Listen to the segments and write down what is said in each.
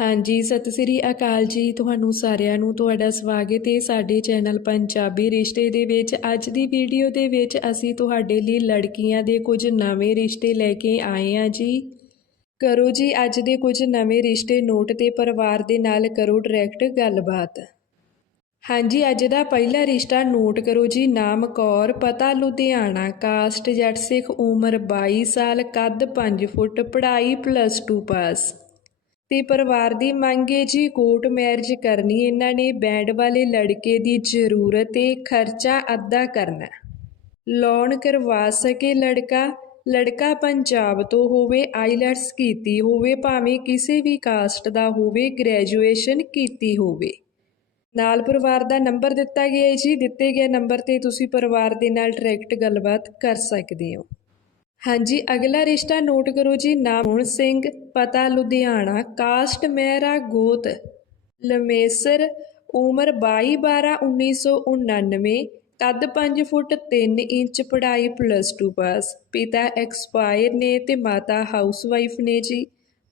ਹਾਂਜੀ, ਸਤਿ ਸ੍ਰੀ ਅਕਾਲ ਜੀ। ਤੁਹਾਨੂੰ ਸਾਰਿਆਂ ਨੂੰ ਤੁਹਾਡਾ ਸਵਾਗਤ ਹੈ ਸਾਡੇ ਚੈਨਲ ਪੰਜਾਬੀ ਰਿਸ਼ਤੇ ਦੇ ਵਿੱਚ। ਅੱਜ ਦੀ ਵੀਡੀਓ ਦੇ ਵਿੱਚ ਅਸੀਂ ਤੁਹਾਡੇ ਲਈ ਲੜਕੀਆਂ ਦੇ ਕੁਝ ਨਵੇਂ ਰਿਸ਼ਤੇ ਲੈ ਕੇ ਆਏ ਹਾਂ ਜੀ। ਕਰੋ ਜੀ, ਅੱਜ ਦੇ ਕੁਝ ਨਵੇਂ ਰਿਸ਼ਤੇ ਨੋਟ ਤੇ ਪਰਿਵਾਰ ਦੇ ਨਾਲ ਕਰੋ ਡਾਇਰੈਕਟ ਗੱਲਬਾਤ। ਹਾਂਜੀ, ਅੱਜ ਦਾ ਪਹਿਲਾ ਰਿਸ਼ਤਾ ਨੋਟ ਕਰੋ ਜੀ। ਨਾਮ ਕੌਰ, ਪਤਾ ਲੁਧਿਆਣਾ, ਕਾਸਟ ਜੱਟ ਸਿੱਖ, ਉਮਰ 22 ਸਾਲ, ਕੱਦ 5 ਫੁੱਟ, ਪੜ੍ਹਾਈ ਪਲੱਸ 2 ਪਾਸ ਤੇ ਪਰਿਵਾਰ ਦੀ ਮੰਗ ਹੈ ਜੀ ਕੋਰਟ ਮੈਰਿਜ ਕਰਨੀ, ਇਹਨਾਂ ਨੇ ਬੈਂਡ ਵਾਲੇ ਲੜਕੇ ਦੀ ਜ਼ਰੂਰਤ ਤੇ ਖਰਚਾ ਅੱਧਾ ਕਰਨਾ। ਲੋਨ ਕਰਵਾ ਸਕੇ ਲੜਕਾ ਲੜਕਾ ਪੰਜਾਬ ਤੋਂ ਹੋਵੇ, ਆਈਲੈਟਸ ਕੀਤੀ ਹੋਵੇ, ਭਾਵੇਂ ਕਿਸੇ ਵੀ ਕਾਸਟ ਦਾ ਹੋਵੇ, ਗ੍ਰੈਜੂਏਸ਼ਨ ਕੀਤੀ ਹੋਵੇ। ਨਾਲ ਪਰਿਵਾਰ ਦਾ ਨੰਬਰ ਦਿੱਤਾ ਗਿਆ ਹੈ ਜੀ, ਦਿੱਤੇ ਗਏ ਨੰਬਰ ਤੇ ਤੁਸੀਂ ਪਰਿਵਾਰ ਦੇ ਨਾਲ ਡਾਇਰੈਕਟ ਗੱਲਬਾਤ ਕਰ ਸਕਦੇ ਹੋ। ਹਾਂਜੀ, ਅਗਲਾ ਰਿਸ਼ਤਾ ਨੋਟ ਕਰੋ ਜੀ, ਨਾਮ ਸਿੰਘ, ਪਤਾ ਲੁਧਿਆਣਾ, ਕਾਸਟ ਮਹਿਰਾ ਗੋਤ, ਲਮੇਸਰ, ਉਮਰ 22 12 1999 ਕੱਦ 5 ਫੁੱਟ 3 ਇੰਚ, ਪੜ੍ਹਾਈ ਪਲੱਸ 2 ਪਾਸ ਪਿਤਾ ਐਕਸਪਾਇਰ ਨੇ ਤੇ ਮਾਤਾ ਹਾਊਸਵਾਈਫ ਨੇ ਜੀ,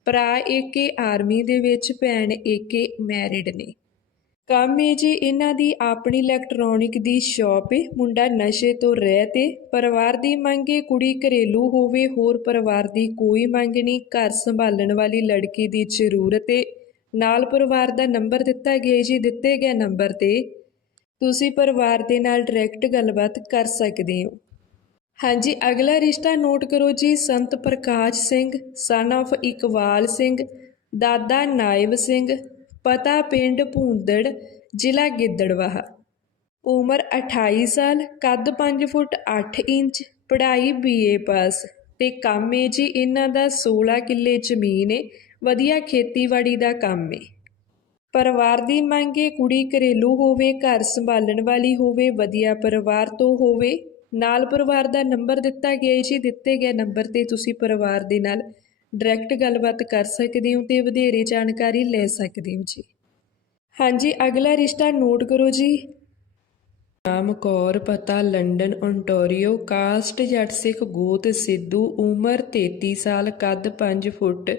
ਭਰਾ ਏਕੇ ਆਰਮੀ ਦੇ ਵਿੱਚ, ਭੈਣ ਏਕੇ ਮੈਰਿਡ ਨੇ। ਕੰਮ ਹੈ ਜੀ, ਇਹਨਾਂ ਦੀ ਆਪਣੀ ਇਲੈਕਟ੍ਰੋਨਿਕ ਦੀ ਸ਼ਾਪ ਹੈ ਮੁੰਡਾ ਨਸ਼ੇ ਤੋਂ ਰਹਿ ਤੇ ਪਰਿਵਾਰ ਦੀ ਮੰਗ ਹੈ ਕੁੜੀ ਘਰੇਲੂ ਹੋਵੇ, ਹੋਰ ਪਰਿਵਾਰ ਦੀ ਕੋਈ ਮੰਗ ਨਹੀਂ। ਘਰ ਸੰਭਾਲਣ ਵਾਲੀ ਲੜਕੀ ਦੀ ਜ਼ਰੂਰਤ ਹੈ ਨਾਲ ਪਰਿਵਾਰ ਦਾ ਨੰਬਰ ਦਿੱਤਾ ਗਿਆ ਜੀ, ਦਿੱਤੇ ਗਏ ਨੰਬਰ ਤੇ ਤੁਸੀਂ ਪਰਿਵਾਰ ਦੇ ਨਾਲ ਡਾਇਰੈਕਟ ਗੱਲਬਾਤ ਕਰ ਸਕਦੇ ਹੋ। ਹਾਂਜੀ, ਅਗਲਾ ਰਿਸ਼ਤਾ ਨੋਟ ਕਰੋ ਜੀ, ਸੰਤ ਪ੍ਰਕਾਸ਼ ਸਿੰਘ ਸਨ of ਇਕਬਾਲ ਸਿੰਘ, ਦਾਦਾ ਨਾਇਬ ਸਿੰਘ ਪਤਾ ਪਿੰਡ ਭੂੰਦੜ, ਜ਼ਿਲ੍ਹਾ ਗਿੱਦੜਵਾਹਾ। ਉਮਰ 28 ਸਾਲ, ਕੱਦ 5 ਫੁੱਟ 8 ਇੰਚ, ਪੜ੍ਹਾਈ ਬੀਏ ਪਾਸ ਤੇ ਕੰਮ ਏ ਜੀ ਇਹਨਾਂ ਦਾ 16 ਕਿੱਲੇ ਜ਼ਮੀਨ ਏ, ਵਧੀਆ ਖੇਤੀਬਾੜੀ ਦਾ ਕੰਮ ਏ। ਪਰਿਵਾਰ ਦੀ ਮੰਗ ਏ, ਕੁੜੀ ਘਰੇਲੂ ਹੋਵੇ, ਘਰ ਸੰਭਾਲਣ ਵਾਲੀ ਹੋਵੇ, ਵਧੀਆ ਪਰਿਵਾਰ ਤੋਂ ਹੋਵੇ। ਨਾਲ ਪਰਿਵਾਰ ਦਾ ਨੰਬਰ ਦਿੱਤਾ ਗਿਆ ਹੈ ਜੀ, ਦਿੱਤੇ ਗਏ ਨੰਬਰ ਤੇ ਤੁਸੀਂ ਪਰਿਵਾਰ ਦੇ ਨਾਲ ਡਾਇਰੈਕਟ ਗੱਲਬਾਤ ਕਰ ਸਕਦੇ ਹੋ ਤੇ ਵਧੇਰੇ ਜਾਣਕਾਰੀ ਲੈ ਸਕਦੇ ਹੋ ਜੀ। ਹਾਂਜੀ, ਅਗਲਾ ਰਿਸ਼ਤਾ ਨੋਟ ਕਰੋ ਜੀ। ਨਾਮ ਕੌਰ, ਪਤਾ, ਲੰਡਨ ਓਨਟਾਰੀਓ ਕਾਸਟ ਜੱਟ ਸਿੱਖ ਗੋਤ, ਸਿੱਧੂ, ਉਮਰ 33 ਸਾਲ, ਕੱਦ 5 ਫੁੱਟ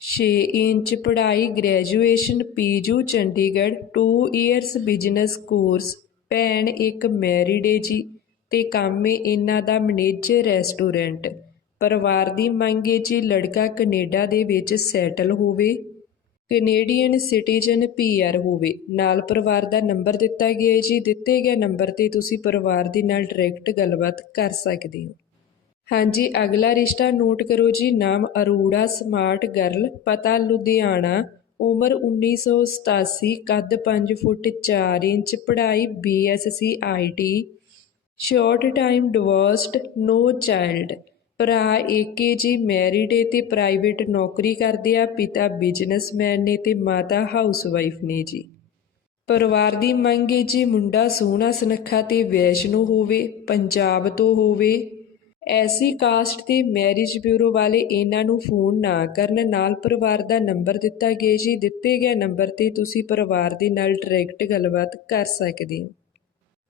6 ਇੰਚ, ਪੜ੍ਹਾਈ, ਗ੍ਰੈਜੂਏਸ਼ਨ, ਪੀਜੂ, ਚੰਡੀਗੜ੍ਹ 2 ਇਅਰਸ ਬਿਜ਼ਨਸ ਕੋਰਸ, ਭੈਣ, ਇੱਕ ਮੈਰਿਡ ਏ ਜੀ, ਤੇ ਕੰਮ ਇਹਨਾਂ ਦਾ ਮੈਨੇਜਰ ਰੈਸਟੋਰੈਂਟ। ਪਰਿਵਾਰ ਦੀ ਮੰਗ ਹੈ ਜੀ ਲੜਕਾ ਕੈਨੇਡਾ ਦੇ ਵਿੱਚ ਸੈਟਲ ਹੋਵੇ, ਕੈਨੇਡੀਅਨ ਸਿਟੀਜ਼ਨ ਪੀਆਰ ਹੋਵੇ। ਨਾਲ ਪਰਿਵਾਰ ਦਾ ਨੰਬਰ ਦਿੱਤਾ ਗਿਆ ਹੈ ਜੀ। ਦਿੱਤੇ ਗਏ ਨੰਬਰ ਤੇ ਤੁਸੀਂ ਪਰਿਵਾਰ ਦੇ ਨਾਲ ਡਾਇਰੈਕਟ ਗੱਲਬਾਤ ਕਰ ਸਕਦੇ ਹੋ। ਹਾਂਜੀ, ਅਗਲਾ ਰਿਸ਼ਤਾ ਨੋਟ ਕਰੋ ਜੀ। ਨਾਮ ਅਰੂੜਾ ਸਮਾਰਟ ਗਰਲ, ਪਤਾ ਲੁਧਿਆਣਾ, ਉਮਰ 1987 ਕੱਦ 5 ਫੁੱਟ 4 ਇੰਚ, ਪੜ੍ਹਾਈ BSc IT short time divorced, no child. ਭਰਾ ਏਕੇ ਜੀ ਮੈਰਿਡ ਏ ਤੇ ਪ੍ਰਾਈਵੇਟ ਨੌਕਰੀ ਕਰਦੇ ਆ, ਪਿਤਾ ਬਿਜ਼ਨਸਮੈਨ ਨੇ ਤੇ ਮਾਤਾ ਹਾਊਸਵਾਈਫ ਨੇ ਜੀ। ਪਰਿਵਾਰ ਦੀ ਮੰਗ ਏ ਜੀ ਮੁੰਡਾ ਸੋਹਣਾ ਸੁਨੱਖਾ ਤੇ ਵੈਸ਼ਨੂ ਹੋਵੇ, ਪੰਜਾਬ ਤੋਂ ਹੋਵੇ। ਐਸੀ ਕਾਸਟ ਤੇ ਮੈਰਿਜ ਬਿਊਰੋ ਵਾਲੇ ਇਹਨਾਂ ਨੂੰ ਫੋਨ ਨਾ ਕਰਨ, ਨਾਲ ਪਰਿਵਾਰ ਦਾ ਨੰਬਰ ਦਿੱਤਾ ਗਿਆ ਜੀ, ਦਿੱਤੇ ਗਏ ਨੰਬਰ ਤੇ ਤੁਸੀਂ ਪਰਿਵਾਰ ਦੇ ਨਾਲ ਡਾਇਰੈਕਟ ਗੱਲਬਾਤ ਕਰ ਸਕਦੇ ਹੋ।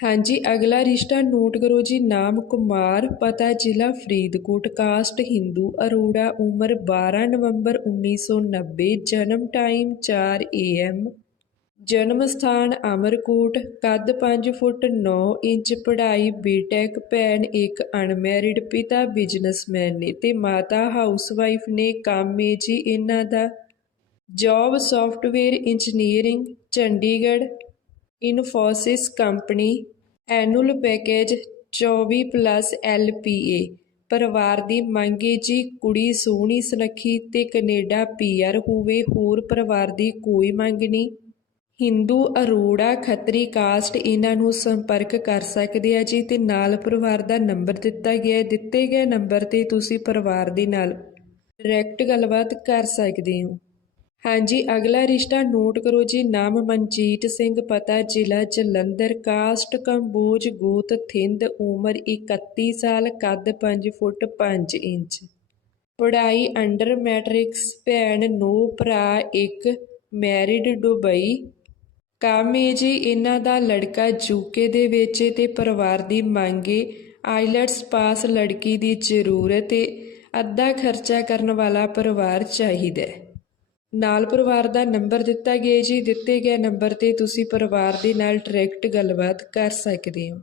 ਹਾਂਜੀ, ਅਗਲਾ ਰਿਸ਼ਤਾ ਨੋਟ ਕਰੋ ਜੀ, ਨਾਮ ਕੁਮਾਰ, ਪਤਾ ਜ਼ਿਲ੍ਹਾ ਫਰੀਦਕੋਟ, ਕਾਸਟ ਹਿੰਦੂ, ਅਰੋੜਾ, ਉਮਰ 12 ਨਵੰਬਰ 1990 ਜਨਮ ਟਾਈਮ 4 ਏਐਮ ਜਨਮ ਸਥਾਨ ਅਮਰਕੋਟ, ਕੱਦ 5 ਫੁੱਟ 9 ਇੰਚ, ਪੜ੍ਹਾਈ ਬੀਟੈਕ, ਭੈਣ ਇੱਕ ਅਨਮੈਰਿਡ ਪਿਤਾ, ਬਿਜ਼ਨਸਮੈਨ ਨੇ ਤੇ ਮਾਤਾ ਹਾਊਸਵਾਈਫ ਨੇ ਕੰਮ ਏ ਜੀ ਇਹਨਾਂ ਦਾ। Job software engineering, Chandigarh Infosys company annual package 24 plus L P A ਪਰਿਵਾਰ ਦੀ ਮੰਗੇ ਜੀ ਕੁੜੀ ਸੋਹਣੀ, ਸੁਨੱਖੀ ਤੇ ਕੈਨੇਡਾ ਪੀਆਰ ਹੋਵੇ, ਹੋਰ ਪਰਿਵਾਰ ਦੀ ਕੋਈ ਮੰਗ ਨਹੀਂ। ਹਿੰਦੂ ਅਰੋੜਾ ਖੱਤਰੀ ਕਾਸਟ ਇਹਨਾਂ ਨੂੰ ਸੰਪਰਕ ਕਰ ਸਕਦੇ ਆ ਜੀ ਤੇ ਨਾਲ ਪਰਿਵਾਰ ਦਾ ਨੰਬਰ ਦਿੱਤਾ ਗਿਆ ਦਿੱਤੇ ਗਏ ਨੰਬਰ ਤੇ ਤੁਸੀਂ ਪਰਿਵਾਰ ਦੇ ਨਾਲ ਡਾਇਰੈਕਟ ਗੱਲਬਾਤ ਕਰ ਸਕਦੇ ਹੋ। ਹਾਂਜੀ, ਅਗਲਾ ਰਿਸ਼ਤਾ ਨੋਟ ਕਰੋ ਜੀ। ਨਾਮ ਮਨਜੀਤ ਸਿੰਘ, ਪਤਾ ਜ਼ਿਲ੍ਹਾ ਜਲੰਧਰ। ਕਾਸਟ ਕੰਬੋਜ, ਗੋਤ ਥਿੰਦ, ਉਮਰ 31 ਸਾਲ, ਕੱਦ 5 ਫੁੱਟ 5 ਇੰਚ। ਪੜ੍ਹਾਈ ਅੰਡਰ ਮੈਟ੍ਰਿਕਸ, ਭੈਣ ਨੋ, ਭਰਾ ਇੱਕ, ਮੈਰਿਡ ਦੁਬਈ ਕੰਮ ਹੈ ਜੀ, ਇਹਨਾਂ ਦਾ ਲੜਕਾ ਯੂਕੇ ਦੇ ਵਿੱਚ ਹੈ ਤੇ ਪਰਿਵਾਰ ਦੀ ਮੰਗ ਹੈ, ਆਈਲੈਟਸ ਪਾਸ ਲੜਕੀ ਦੀ ਜ਼ਰੂਰਤ ਹੈ। ਅੱਧਾ ਖਰਚਾ ਕਰਨ ਵਾਲਾ ਪਰਿਵਾਰ ਚਾਹੀਦਾ ਹੈ। ਨਾਲ ਪਰਿਵਾਰ ਦਾ ਨੰਬਰ ਦਿੱਤਾ ਗਿਆ ਜੀ। ਦਿੱਤੇ ਗਏ ਨੰਬਰ ਤੇ ਤੁਸੀਂ ਪਰਿਵਾਰ ਦੇ ਨਾਲ ਡਾਇਰੈਕਟ ਗੱਲਬਾਤ ਕਰ ਸਕਦੇ ਹੋ।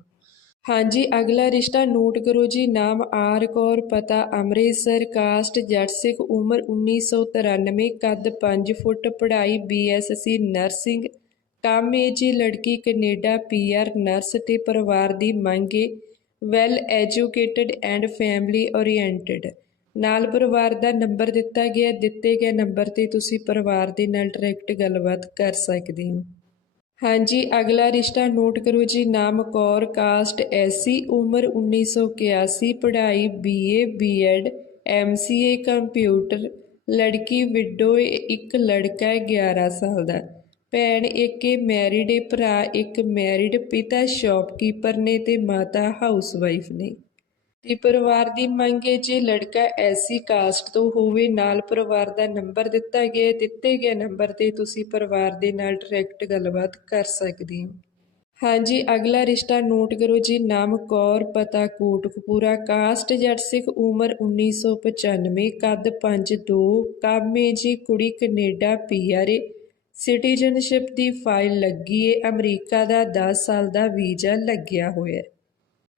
ਹਾਂਜੀ, ਅਗਲਾ ਰਿਸ਼ਤਾ ਨੋਟ ਕਰੋ ਜੀ। ਨਾਮ ਆਰ ਕੌਰ, ਪਤਾ ਅੰਮ੍ਰਿਤਸਰ, ਕਾਸਟ ਜੱਟ ਸਿੱਖ ਉਮਰ 1993 ਕੱਦ 5 ਫੁੱਟ, ਪੜ੍ਹਾਈ ਬੀਐਸਸੀ ਨਰਸਿੰਗ। ਕੰਮ ਹੈ ਜੀ, ਲੜਕੀ ਕੈਨੇਡਾ ਪੀਆਰ ਨਰਸ ਤੇ ਪਰਿਵਾਰ ਦੀ ਮੰਗ ਹੈ well educated and family oriented. ਨਾਲ ਪਰਿਵਾਰ ਦਾ ਨੰਬਰ ਦਿੱਤਾ ਗਿਆ, ਦਿੱਤੇ ਗਏ ਨੰਬਰ ਤੇ ਤੁਸੀਂ ਪਰਿਵਾਰ ਦੇ ਨਾਲ ਡਾਇਰੈਕਟ ਗੱਲਬਾਤ ਕਰ ਸਕਦੇ ਹੋ। ਹਾਂਜੀ, ਅਗਲਾ ਰਿਸ਼ਤਾ ਨੋਟ ਕਰੋ ਜੀ, ਨਾਮ ਕੌਰ ਕਾਸਟ ਐਸੀ ਉਮਰ 1981 ਪੜ੍ਹਾਈ ਬੀਏ ਬੀਐਡ ਐਮਸੀਏ ਕੰਪਿਊਟਰ ਲੜਕੀ ਵਿਡੋ ਇੱਕ ਲੜਕਾ ਹੈ 11 ਸਾਲ ਦਾ। ਭੈਣ ਇੱਕ ਮੈਰਿਡ ਹੈ, ਭਰਾ ਇੱਕ ਮੈਰਿਡ ਪਿਤਾ ਸ਼ਾਪਕੀਪਰ ਨੇ ਤੇ ਮਾਤਾ ਹਾਊਸਵਾਈਫ ਨੇ। ਤੇ ਪਰਿਵਾਰ ਦੀ ਮੰਗ ਹੈ ਜੇ ਲੜਕਾ ਐਸੀ ਕਾਸਟ ਤੋਂ ਹੋਵੇ, ਨਾਲ ਪਰਿਵਾਰ ਦਾ ਨੰਬਰ ਦਿੱਤਾ ਗਿਆ ਦਿੱਤੇ ਗਏ ਨੰਬਰ ਤੇ ਤੁਸੀਂ ਪਰਿਵਾਰ ਦੇ ਨਾਲ ਡਾਇਰੈਕਟ ਗੱਲਬਾਤ ਕਰ ਸਕਦੇ ਹੋ। ਹਾਂਜੀ, ਅਗਲਾ ਰਿਸ਼ਤਾ ਨੋਟ ਕਰੋ ਜੀ, ਨਾਮ ਕੌਰ, ਪਤਾ ਕੋਟਕਪੂਰਾ, ਕਾਸਟ ਜੱਟ ਸਿੱਖ, ਉਮਰ 1995 ਕੱਦ 5'2 ਕਾਮੇ ਜੀ, ਕੁੜੀ ਕੈਨੇਡਾ, ਪੀਆਰ ਸਿਟੀਜ਼ਨਸ਼ਿਪ ਦੀ ਫਾਈਲ ਲੱਗੀ ਏ, ਅਮਰੀਕਾ ਦਾ 10 ਸਾਲ ਦਾ ਵੀਜ਼ਾ ਲੱਗਿਆ ਹੋਇਆ ਹੈ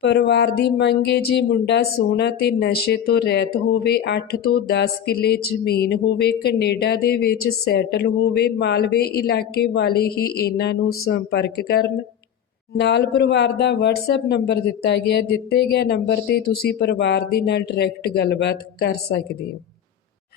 ਪਰਿਵਾਰ ਦੀ ਮੰਗ ਹੈ ਜੀ ਮੁੰਡਾ ਸੋਹਣਾ ਤੇ ਨਸ਼ੇ ਤੋਂ ਰਹਿਤ ਹੋਵੇ 8 ਤੋਂ 10 ਕਿੱਲੇ ਜ਼ਮੀਨ ਹੋਵੇ, ਕੈਨੇਡਾ ਦੇ ਵਿੱਚ ਸੈਟਲ ਹੋਵੇ, ਮਾਲਵੇ ਇਲਾਕੇ ਵਾਲੇ ਹੀ ਇਹਨਾਂ ਨੂੰ ਸੰਪਰਕ ਕਰਨ। ਨਾਲ ਪਰਿਵਾਰ ਦਾ WhatsApp ਨੰਬਰ ਦਿੱਤਾ ਗਿਆ, ਦਿੱਤੇ ਗਏ ਨੰਬਰ ਤੇ ਤੁਸੀਂ ਪਰਿਵਾਰ ਦੇ ਨਾਲ ਡਾਇਰੈਕਟ ਗੱਲਬਾਤ ਕਰ ਸਕਦੇ ਹੋ।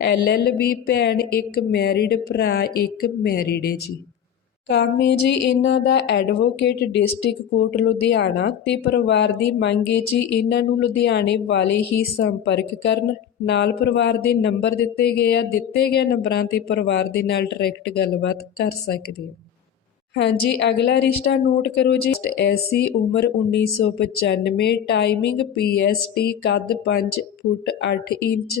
ਐਲਐਲਬੀ ਭੈਣ ਇੱਕ ਮੈਰਿਡ ਭਰਾ, ਇੱਕ ਮੈਰਿਡ ਹੈ ਜੀ। ਕੰਮ ਹੈ ਜੀ, ਇਹਨਾਂ ਦਾ ਐਡਵੋਕੇਟ ਡਿਸਟ੍ਰਿਕਟ ਕੋਰਟ ਲੁਧਿਆਣਾ ਤੇ ਪਰਿਵਾਰ ਦੀ ਮੰਗ ਹੈ ਜੀ ਇਹਨਾਂ ਨੂੰ ਲੁਧਿਆਣੇ ਵਾਲੇ ਹੀ ਸੰਪਰਕ ਕਰਨ। ਨਾਲ ਪਰਿਵਾਰ ਦੇ ਨੰਬਰ ਦਿੱਤੇ ਗਏ ਆ, ਦਿੱਤੇ ਗਏ ਨੰਬਰਾਂ ਤੇ ਪਰਿਵਾਰ ਦੇ ਨਾਲ ਡਾਇਰੈਕਟ ਗੱਲਬਾਤ ਕਰ ਸਕਦੇ ਹੋ ਹਾਂਜੀ, ਅਗਲਾ ਰਿਸ਼ਤਾ ਨੋਟ ਕਰੋ ਜੀ। ਐਸੀ ਉਮਰ 1995 ਟਾਈਮਿੰਗ ਪੀਐਸਟੀ ਕੱਦ 5 foot 8 inch.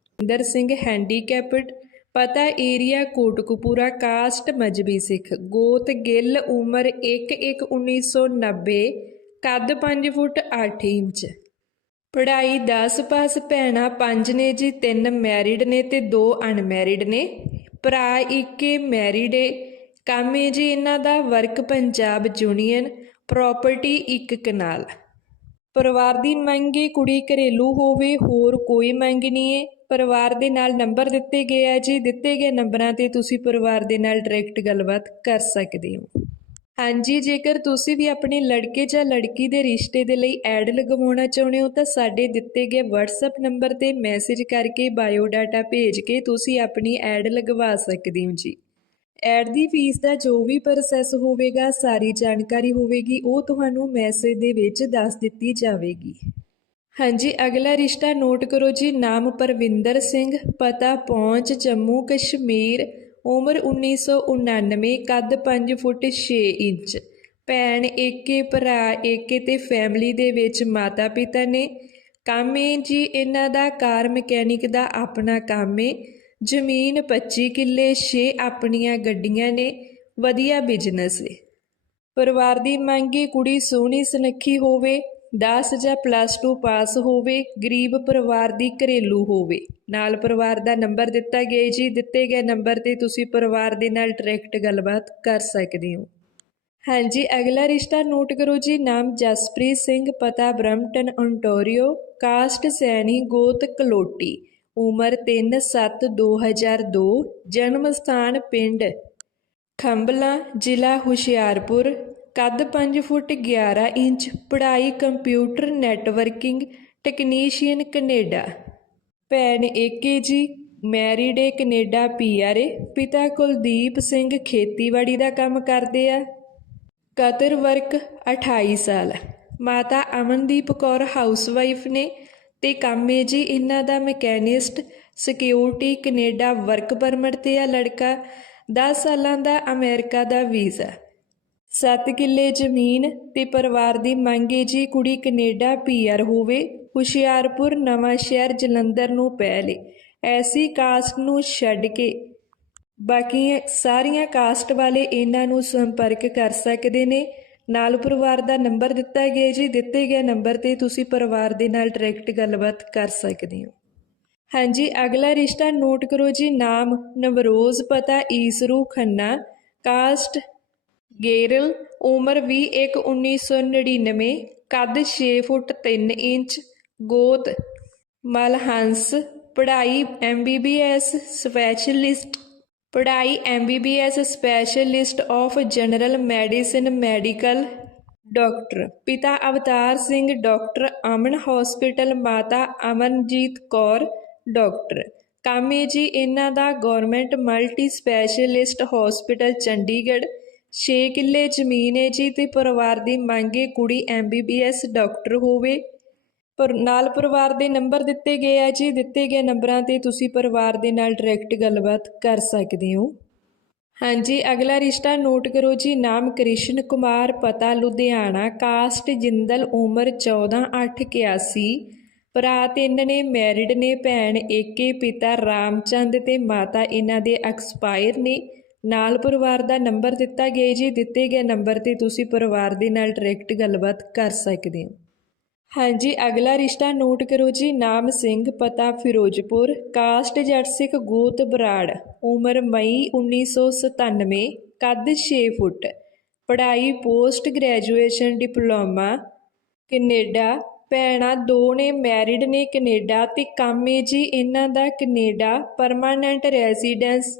Inder Singh handicapped, ਪਤਾ ਏਰੀਆ ਕੋਟਕਪੂਰਾ, ਕਾਸਟ ਮਜਬੀ ਸਿੱਖ, ਗੋਤ ਗਿੱਲ, ਉਮਰ 1/1/1990 ਕੱਦ 5 ਫੁੱਟ 8 ਇੰਚ। ਪੜ੍ਹਾਈ 10 ਪਾਸ ਭੈਣਾਂ 5 ਨੇ ਜੀ 3 ਮੈਰਿਡ ਨੇ ਤੇ 2 ਅਨਮੈਰਿਡ ਨੇ। ਭਰਾ ਇੱਕੇ ਮੈਰਿਡ ਏ। ਕੰਮ ਏ ਜੀ ਇਹਨਾਂ ਦਾ, ਵਰਕ ਪੰਜਾਬ ਯੂਨੀਅਨ ਪ੍ਰਾਪਰਟੀ ਇੱਕ ਕਨਾਲ। ਪਰਿਵਾਰ ਦੀ ਮੰਗ ਏ ਕੁੜੀ ਘਰੇਲੂ ਹੋਵੇ, ਹੋਰ ਕੋਈ ਮੰਗ ਨਹੀਂ ਹੈ ਪਰਿਵਾਰ ਦੇ ਨਾਲ ਨੰਬਰ ਦਿੱਤੇ ਗਏ ਆ ਜੀ। ਦਿੱਤੇ ਗਏ ਨੰਬਰਾਂ ਤੇ ਤੁਸੀਂ ਪਰਿਵਾਰ ਦੇ ਨਾਲ ਡਾਇਰੈਕਟ ਗੱਲਬਾਤ ਕਰ ਸਕਦੇ ਹੋ। ਹਾਂਜੀ, ਜੇਕਰ ਤੁਸੀਂ ਵੀ ਆਪਣੇ ਲੜਕੇ ਜਾਂ ਲੜਕੀ ਦੇ ਰਿਸ਼ਤੇ ਦੇ ਲਈ ਐਡ ਲਗਵਾਉਣਾ ਚਾਹੁੰਦੇ ਹੋ, ਤਾਂ ਸਾਡੇ ਦਿੱਤੇ ਗਏ WhatsApp ਨੰਬਰ ਤੇ ਮੈਸੇਜ ਕਰਕੇ ਬਾਇਓ ਡਾਟਾ ਭੇਜ ਕੇ ਤੁਸੀਂ ਆਪਣੀ ਐਡ ਲਗਵਾ ਸਕਦੇ ਹੋ ਜੀ। ਐਡ ਦੀ ਫੀਸ ਦਾ ਜੋ ਵੀ ਪ੍ਰੋਸੈਸ ਹੋਵੇਗਾ, ਸਾਰੀ ਜਾਣਕਾਰੀ ਹੋਵੇਗੀ, ਉਹ ਤੁਹਾਨੂੰ ਮੈਸੇਜ ਦੇ ਵਿੱਚ ਦੱਸ ਦਿੱਤੀ ਜਾਵੇਗੀ। ਹਾਂਜੀ, ਅਗਲਾ ਰਿਸ਼ਤਾ ਨੋਟ ਕਰੋ ਜੀ, ਨਾਮ ਪਰਵਿੰਦਰ ਸਿੰਘ, ਪਤਾ ਪਹੁੰਚ ਜੰਮੂ ਕਸ਼ਮੀਰ, ਉਮਰ 1999 ਕੱਦ 5 ਫੁੱਟ 6 ਇੰਚ। ਭੈਣ ਏਕੇ, ਭਰਾ ਏਕੇ ਤੇ ਫੈਮਿਲੀ ਦੇ ਵਿੱਚ ਮਾਤਾ ਪਿਤਾ ਨੇ। ਕੰਮ ਏ ਜੀ, ਇਹਨਾਂ ਦਾ ਕਾਰ ਮਕੈਨਿਕ ਦਾ ਆਪਣਾ ਕੰਮ ਏ। ਜ਼ਮੀਨ 25 ਕਿੱਲੇ 6 ਆਪਣੀਆਂ ਗੱਡੀਆਂ ਨੇ, ਵਧੀਆ ਬਿਜ਼ਨਸ ਏ। ਪਰਿਵਾਰ ਦੀ ਮੰਗੀ ਕੁੜੀ ਸੋਹਣੀ ਸੁਨੱਖੀ ਹੋਵੇ 10 ਜਾਂ ਪਲੱਸ 2 ਪਾਸ ਹੋਵੇ, ਗਰੀਬ ਪਰਿਵਾਰ ਦੀ ਘਰੇਲੂ ਹੋਵੇ। ਨਾਲ ਪਰਿਵਾਰ ਦਾ ਨੰਬਰ ਦਿੱਤਾ ਗਿਆ ਜੀ, ਦਿੱਤੇ ਗਏ ਨੰਬਰ ਤੇ ਤੁਸੀਂ ਪਰਿਵਾਰ ਦੇ ਨਾਲ ਡਾਇਰੈਕਟ ਗੱਲਬਾਤ ਕਰ ਸਕਦੇ ਹੋ। ਹਾਂਜੀ, ਅਗਲਾ ਰਿਸ਼ਤਾ ਨੋਟ ਕਰੋ ਜੀ, ਨਾਮ ਜਸਪ੍ਰੀਤ ਸਿੰਘ, ਪਤਾ ਬ੍ਰਮਟਨ ontario ਕਾਸਟ ਸੈਣੀ, ਗੋਤ, ਕਲੋਟੀ। ਉਮਰ 3/7/2002 ਜਨਮ ਸਥਾਨ ਪਿੰਡ ਖੰਬਲਾ, ਜ਼ਿਲ੍ਹਾ ਹੁਸ਼ਿਆਰਪੁਰ, ਕੱਦ 5 ਫੁੱਟ 11 ਇੰਚ, ਪੜ੍ਹਾਈ ਕੰਪਿਊਟਰ ਨੈਟਵਰਕਿੰਗ ਟੈਕਨੀਸ਼ੀਅਨ ਕੈਨੇਡਾ। ਭੈਣ ਏਕੇ ਜੀ, ਮੈਰਿਡ ਏ ਕੈਨੇਡਾ ਪੀਆਰ ਏ, ਪਿਤਾ ਕੁਲਦੀਪ ਸਿੰਘ ਖੇਤੀਬਾੜੀ ਦਾ ਕੰਮ ਕਰਦੇ ਆ। ਕਤਰ ਵਰਕ 28 ਸਾਲ। ਮਾਤਾ ਅਮਨਦੀਪ ਕੌਰ ਹਾਊਸਵਾਈਫ ਨੇ ਤੇ ਕੰਮ ਏ ਜੀ, ਇਹਨਾਂ ਦਾ machinist, security, Canada work permit ਤੇ ਆ ਲੜਕਾ 10 ਸਾਲਾਂ ਦਾ ਅਮਰੀਕਾ ਦਾ ਵੀਜ਼ਾ। 7 ਕਿੱਲੇ ਜ਼ਮੀਨ ਤੇ ਪਰਿਵਾਰ ਦੀ ਮੰਗ ਏ ਜੀ, ਕੁੜੀ ਕੈਨੇਡਾ ਪੀਆਰ ਹੋਵੇ, ਹੁਸ਼ਿਆਰਪੁਰ ਨਵਾਂ ਸ਼ਹਿਰ ਜਲੰਧਰ ਨੂੰ ਪੈ ਲੇ। ਐਸੀ ਕਾਸਟ ਨੂੰ ਛੱਡ ਕੇ। ਬਾਕੀ ਸਾਰੀਆਂ ਕਾਸਟ ਵਾਲੇ ਇਹਨਾਂ ਨੂੰ ਸੰਪਰਕ ਕਰ ਸਕਦੇ ਨੇ। ਨਾਲ ਪਰਿਵਾਰ ਦਾ ਨੰਬਰ ਦਿੱਤਾ ਗਿਆ ਜੀ। ਦਿੱਤੇ ਗਏ ਨੰਬਰ ਤੇ ਤੁਸੀਂ ਪਰਿਵਾਰ ਦੇ ਨਾਲ ਡਾਇਰੈਕਟ ਗੱਲਬਾਤ ਕਰ ਸਕਦੇ ਹੋ। ਹਾਂਜੀ, ਅਗਲਾ ਰਿਸ਼ਤਾ ਨੋਟ ਕਰੋ ਜੀ। ਨਾਮ ਨਵਰੋਜ਼, ਪਤਾ ਈਸਰੂ ਖੰਨਾ। ਕਾਸਟ ਗੇਰਲ, ਉਮਰ 21/1999 ਕੱਦ 6 ਫੁੱਟ 3 ਇੰਚ। ਗੋਤ ਮਲਹੰਸ। ਪੜ੍ਹਾਈ ਐਮਬੀਬੀਐਸ ਸਪੈਸ਼ਲਿਸਟ ਪੜ੍ਹਾਈ MBBS specialist of general medicine medical doctor ਪਿਤਾ ਅਵਤਾਰ ਸਿੰਘ, ਡਾਕਟਰ ਅਮਨ ਹਸਪੀਟਲ ਮਾਤਾ ਅਮਨਜੀਤ ਕੌਰ, ਡਾਕਟਰ। ਕੰਮ ਕਾਮੇ ਜੀ ਇਹਨਾਂ ਦਾ government multi specialist hospital Chandigarh. 6 ਕਿੱਲੇ ਜ਼ਮੀਨ ਹੈ ਜੀ ਤੇ ਪਰਿਵਾਰ ਦੀ ਮੰਗ ਮੰਗੇ ਕੁੜੀ ਐਮਬੀਬੀਐਸ ਡਾਕਟਰ ਹੋਵੇ। ਪਰ ਨਾਲ ਪਰਿਵਾਰ ਦੇ ਨੰਬਰ ਦਿੱਤੇ ਗਏ ਆ ਜੀ, ਦਿੱਤੇ ਗਏ ਨੰਬਰਾਂ ਤੇ ਤੁਸੀਂ ਪਰਿਵਾਰ ਦੇ ਨਾਲ ਡਾਇਰੈਕਟ ਗੱਲਬਾਤ ਕਰ ਸਕਦੇ ਹੋ। ਹਾਂਜੀ, ਅਗਲਾ ਰਿਸ਼ਤਾ ਨੋਟ ਕਰੋ ਜੀ, ਨਾਮ ਕ੍ਰਿਸ਼ਨ ਕੁਮਾਰ, ਪਤਾ ਲੁਧਿਆਣਾ ਕਾਸਟ ਜਿੰਦਲ, ਉਮਰ 14/8/81 ਭਰਾ ਤਿੰਨ ਨੇ ਮੈਰਿਡ ਨੇ, ਭੈਣ ਏਕੇ, ਪਿਤਾ ਰਾਮਚੰਦ ਤੇ ਮਾਤਾ ਇਹਨਾਂ ਦੇ ਐਕਸਪਾਇਰ ਨੇ। ਨਾਲ ਪਰਿਵਾਰ ਦਾ ਨੰਬਰ ਦਿੱਤਾ ਗਿਆ ਜੀ, ਦਿੱਤੇ ਗਏ ਨੰਬਰ ਤੇ ਤੁਸੀਂ ਪਰਿਵਾਰ ਦੇ ਨਾਲ ਡਾਇਰੈਕਟ ਗੱਲਬਾਤ ਕਰ ਸਕਦੇ ਹੋ। ਹਾਂਜੀ, ਅਗਲਾ ਰਿਸ਼ਤਾ ਨੋਟ ਕਰੋ ਜੀ। ਨਾਮ ਸਿੰਘ, ਪਤਾ ਫਿਰੋਜ਼ਪੁਰ। ਕਾਸਟ ਜੱਟ ਸਿੱਖ ਗੋਤ ਬਰਾੜ। ਉਮਰ ਮਈ 1997 ਕੱਦ 6 ਫੁੱਟ। ਪੜ੍ਹਾਈ ਪੋਸਟ ਗ੍ਰੈਜੂਏਸ਼ਨ ਡਿਪਲੋਮਾ। ਕੈਨੇਡਾ। ਭੈਣਾਂ ਦੋ ਨੇ ਮੈਰਿਡ ਨੇ ਕੈਨੇਡਾ ਤੇ ਕਾਮੇ ਜੀ। ਇਹਨਾਂ ਦਾ Canada permanent residence.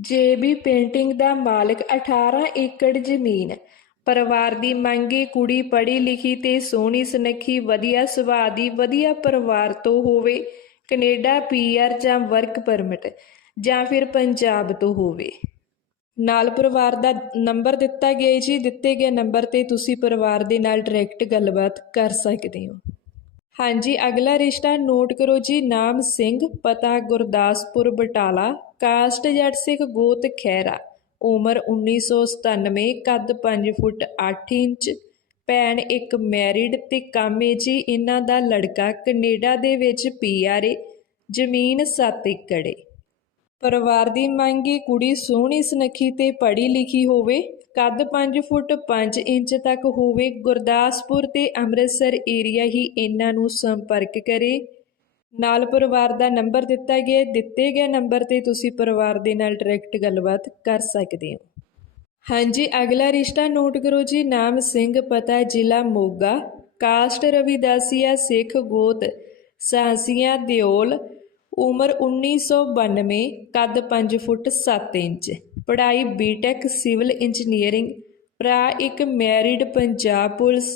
JB painting ਦਾ ਮਾਲਕ 18 ਏਕੜ ਜ਼ਮੀਨ। ਪਰਿਵਾਰ ਦੀ ਮੰਗੀ ਕੁੜੀ ਪੜ੍ਹੀ ਲਿਖੀ ਤੇ ਸੋਹਣੀ ਸੁਨੱਖੀ, ਵਧੀਆ ਸੁਭਾਅ ਦੀ ਵਧੀਆ ਪਰਿਵਾਰ ਤੋਂ ਹੋਵੇ, ਕੈਨੇਡਾ ਪੀਆਰ ਜਾਂ ਵਰਕ ਪਰਮਿਟ ਜਾਂ ਫਿਰ ਪੰਜਾਬ ਤੋਂ ਹੋਵੇ। ਨਾਲ ਪਰਿਵਾਰ ਦਾ ਨੰਬਰ ਦਿੱਤਾ ਗਿਆ ਜੀ। ਦਿੱਤੇ ਗਏ ਨੰਬਰ ਤੇ ਤੁਸੀਂ ਪਰਿਵਾਰ ਦੇ ਨਾਲ ਡਾਇਰੈਕਟ ਗੱਲਬਾਤ ਕਰ ਸਕਦੇ ਹੋ। ਹਾਂਜੀ, ਅਗਲਾ ਰਿਸ਼ਤਾ ਨੋਟ ਕਰੋ ਜੀ। ਨਾਮ ਸਿੰਘ, ਪਤਾ ਗੁਰਦਾਸਪੁਰ, ਬਟਾਲਾ। ਕਾਸਟ ਜੱਟ ਸਿੱਖ ਗੋਤ ਖਹਿਰਾ। ਉਮਰ 1997 ਕੱਦ 5 ਫੁੱਟ 8 ਇੰਚ, ਭੈਣ ਇੱਕ ਮੈਰਿਡ ਤੇ ਕੰਮ ਜੀ। ਇਹਨਾਂ ਦਾ ਲੜਕਾ ਕੈਨੇਡਾ ਦੇ ਵਿੱਚ ਪੀਆਰ ਏ, ਜ਼ਮੀਨ 7 ਏਕੜ ਏ। ਪਰਿਵਾਰ ਦੀ ਮੰਗੀ ਕੁੜੀ ਸੋਹਣੀ, ਸੁਨੱਖੀ ਤੇ ਪੜ੍ਹੀ ਲਿਖੀ ਹੋਵੇ। ਕੱਦ 5 ਫੁੱਟ 5 ਇੰਚ ਤੱਕ ਹੋਵੇ, ਗੁਰਦਾਸਪੁਰ ਤੇ ਅੰਮ੍ਰਿਤਸਰ ਏਰੀਆ ਹੀ ਇਹਨਾਂ ਨੂੰ ਸੰਪਰਕ ਕਰੇ। ਨਾਲ ਪਰਿਵਾਰ ਦਾ ਨੰਬਰ ਦਿੱਤਾ ਗਿਆ, ਦਿੱਤੇ ਗਏ ਨੰਬਰ ਤੇ ਤੁਸੀਂ ਪਰਿਵਾਰ ਦੇ ਨਾਲ ਡਾਇਰੈਕਟ ਗੱਲਬਾਤ ਕਰ ਸਕਦੇ ਹੋ। ਹਾਂਜੀ, ਅਗਲਾ ਰਿਸ਼ਤਾ ਨੋਟ ਕਰੋ ਜੀ, ਨਾਮ ਸਿੰਘ, ਪਤਾ ਜ਼ਿਲ੍ਹਾ ਮੋਗਾ, ਕਾਸਟ ਰਵਿਦਾਸੀਆ ਸਿੱਖ ਗੋਤ, ਸਾਂਸੀਆਂ, ਦਿਓਲ, ਉਮਰ 1992 ਕੱਦ 5 ਫੁੱਟ 7 ਇੰਚ, ਪੜ੍ਹਾਈ ਬੀਟੈਕ ਸਿਵਲ ਇੰਜੀਨੀਅਰਿੰਗ ਭਰਾ ਇੱਕ ਮੈਰਿਡ ਪੰਜਾਬ ਪੁਲਿਸ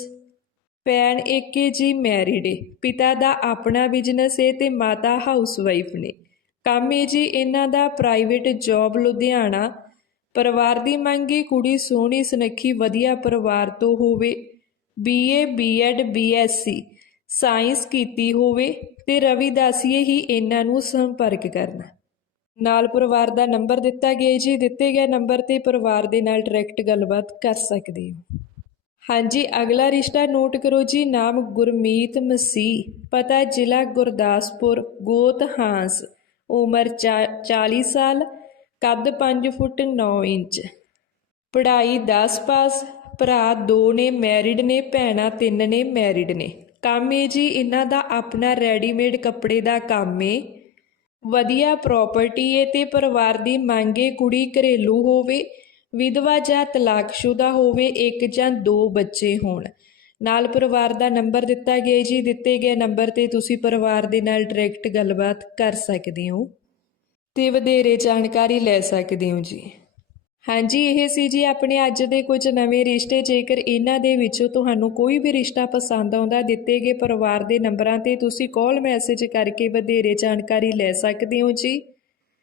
ਭੈਣ ਏਕੇ ਜੀ ਮੈਰਿਡ ਏ। ਪਿਤਾ ਦਾ ਆਪਣਾ ਬਿਜ਼ਨਸ ਏ ਤੇ ਮਾਤਾ ਹਾਊਸਵਾਈਫ ਨੇ। ਕੰਮ ਏ ਜੀ ਇਹਨਾਂ ਦਾ ਪ੍ਰਾਈਵੇਟ ਜੌਬ ਲੁਧਿਆਣਾ। ਪਰਿਵਾਰ ਦੀ ਮੰਗ ਏ ਕੁੜੀ ਸੋਹਣੀ, ਸੁਨੱਖੀ, ਵਧੀਆ ਪਰਿਵਾਰ ਤੋਂ ਹੋਵੇ। ਬੀਏ ਬੀਐਡ ਬੀਐਸਸੀ ਸਾਇੰਸ ਕੀਤੀ ਹੋਵੇ ਤੇ ਰਵਿਦਾਸੀਏ ਹੀ ਇਹਨਾਂ ਨੂੰ ਸੰਪਰਕ ਕਰਨਾ। ਨਾਲ ਪਰਿਵਾਰ ਦਾ ਨੰਬਰ ਦਿੱਤਾ ਗਿਆ ਜੀ। ਦਿੱਤੇ ਗਏ ਨੰਬਰ ਤੇ ਪਰਿਵਾਰ ਦੇ ਨਾਲ ਡਾਇਰੈਕਟ ਗੱਲਬਾਤ ਕਰ ਸਕਦੇ ਹੋ। ਹਾਂਜੀ, ਅਗਲਾ ਰਿਸ਼ਤਾ ਨੋਟ ਕਰੋ ਜੀ, ਨਾਮ ਗੁਰਮੀਤ ਮਸੀਹ, ਪਤਾ ਜ਼ਿਲ੍ਹਾ ਗੁਰਦਾਸਪੁਰ, ਗੋਤ ਹਾਂਸ, ਉਮਰ ਚਾ- 40 ਸਾਲ, ਕੱਦ 5 ਫੁੱਟ 9 ਇੰਚ। ਪੜ੍ਹਾਈ 10 ਪਾਸ, ਭਰਾ ਦੋ ਨੇ ਮੈਰਿਡ ਨੇ, ਭੈਣਾਂ ਤਿੰਨ ਨੇ ਮੈਰਿਡ ਨੇ। ਕੰਮ ਏ ਜੀ, ਇਹਨਾਂ ਦਾ ਆਪਣਾ ਰੈਡੀਮੇਡ ਕੱਪੜੇ ਦਾ ਕੰਮ ਏ। ਵਧੀਆ ਪ੍ਰਾਪਰਟੀ ਏ ਤੇ ਪਰਿਵਾਰ ਦੀ ਮੰਗੇ ਕੁੜੀ ਘਰੇਲੂ ਹੋਵੇ। ਵਿਧਵਾ ਜਾਂ ਤਲਾਕਸ਼ੁਦਾ ਹੋਵੇ, ਇੱਕ ਜਾਂ ਦੋ ਬੱਚੇ ਹੋਣ। ਨਾਲ ਪਰਿਵਾਰ ਦਾ ਨੰਬਰ ਦਿੱਤਾ ਗਿਆ ਜੀ। ਦਿੱਤੇ ਗਏ ਨੰਬਰ ਤੇ ਤੁਸੀਂ ਪਰਿਵਾਰ ਦੇ ਨਾਲ ਡਾਇਰੈਕਟ ਗੱਲਬਾਤ ਕਰ ਸਕਦੇ ਹੋ ਤੇ ਵਧੇਰੇ ਜਾਣਕਾਰੀ ਲੈ ਸਕਦੇ ਹੋ ਜੀ। ਹਾਂਜੀ, ਇਹ ਸੀ ਜੀ ਆਪਣੇ ਅੱਜ ਦੇ ਕੁਝ ਨਵੇਂ ਰਿਸ਼ਤੇ। ਜੇਕਰ ਇਹਨਾਂ ਦੇ ਵਿੱਚੋਂ ਤੁਹਾਨੂੰ ਕੋਈ ਵੀ ਰਿਸ਼ਤਾ ਪਸੰਦ ਆਉਂਦਾ, ਦਿੱਤੇ ਗਏ ਪਰਿਵਾਰ ਦੇ ਨੰਬਰਾਂ ਤੇ ਤੁਸੀਂ ਕਾਲ ਮੈਸੇਜ ਕਰਕੇ ਵਧੇਰੇ ਜਾਣਕਾਰੀ ਲੈ ਸਕਦੇ ਹੋ ਜੀ।